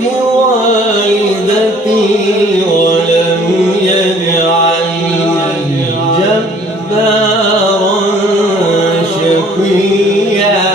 بوالدتي ولم يجعلني جبارا شقيا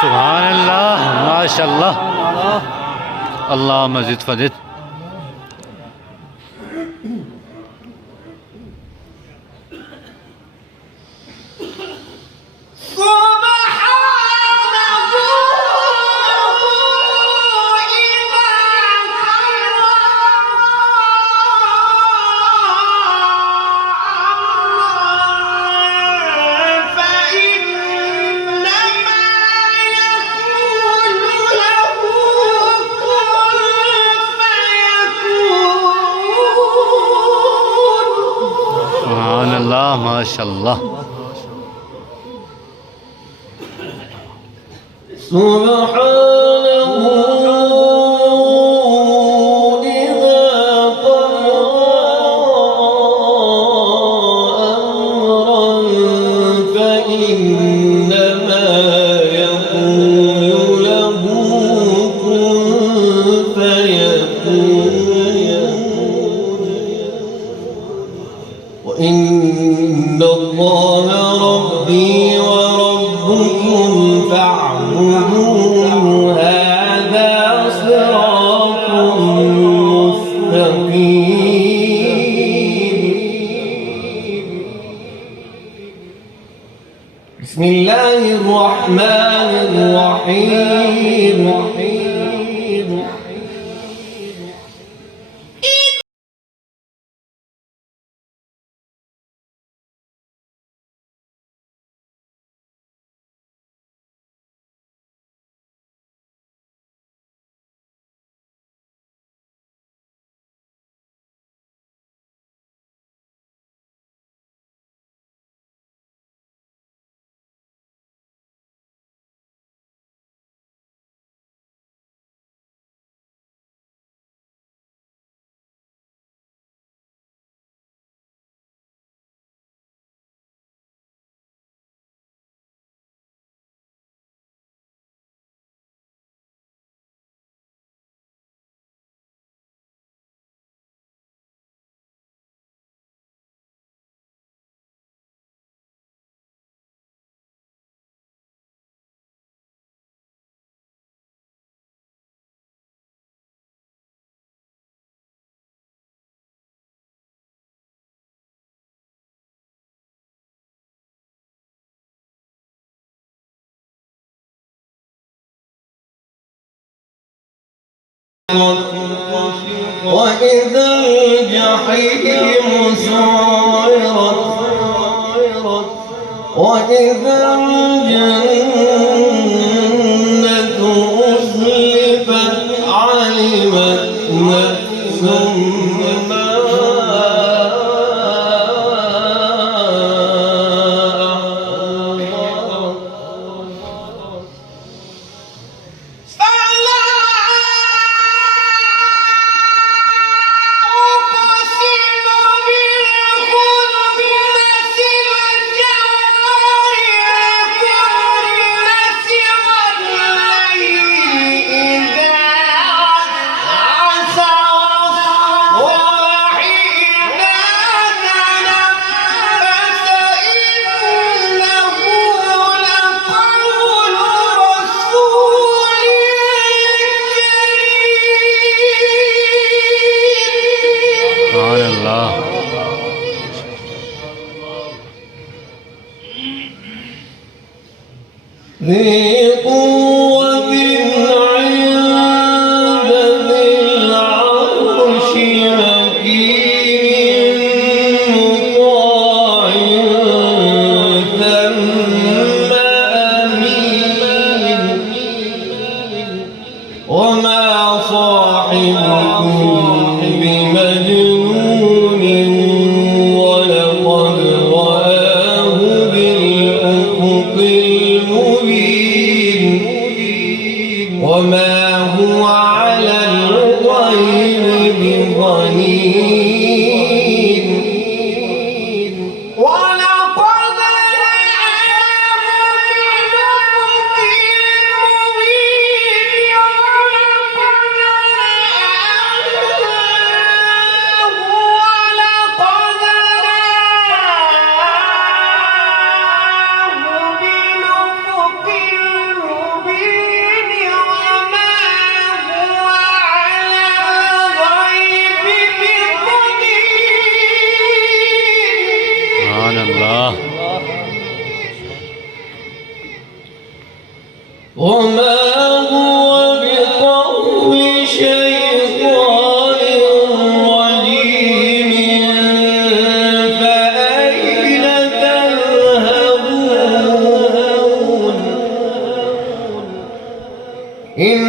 سبحان الله ما شاء الله. اللهم زد فزد. سبحان الله ما شاء الله. سبحانه إذا قضى أمرا فإنما يقول له كن فيكون وإن الله ربي وربكم فاعبدوه هذا صراط مستقيم. بسم الله الرحمن الرحيم. وإذا الجحيم سعرت وإذا الجنة أزلفت علمت نفس ما ذي قوة عند ذي العرش مكين مطاع ثم أمين وما صاحبكم بمجنون ولقد رآه بالأفق المبين وما هو على الغيب بضنين ولقد رآه بالأفق المبين سبحان الله. وما هو بقول شيطان رجيم فأين تذهبون إن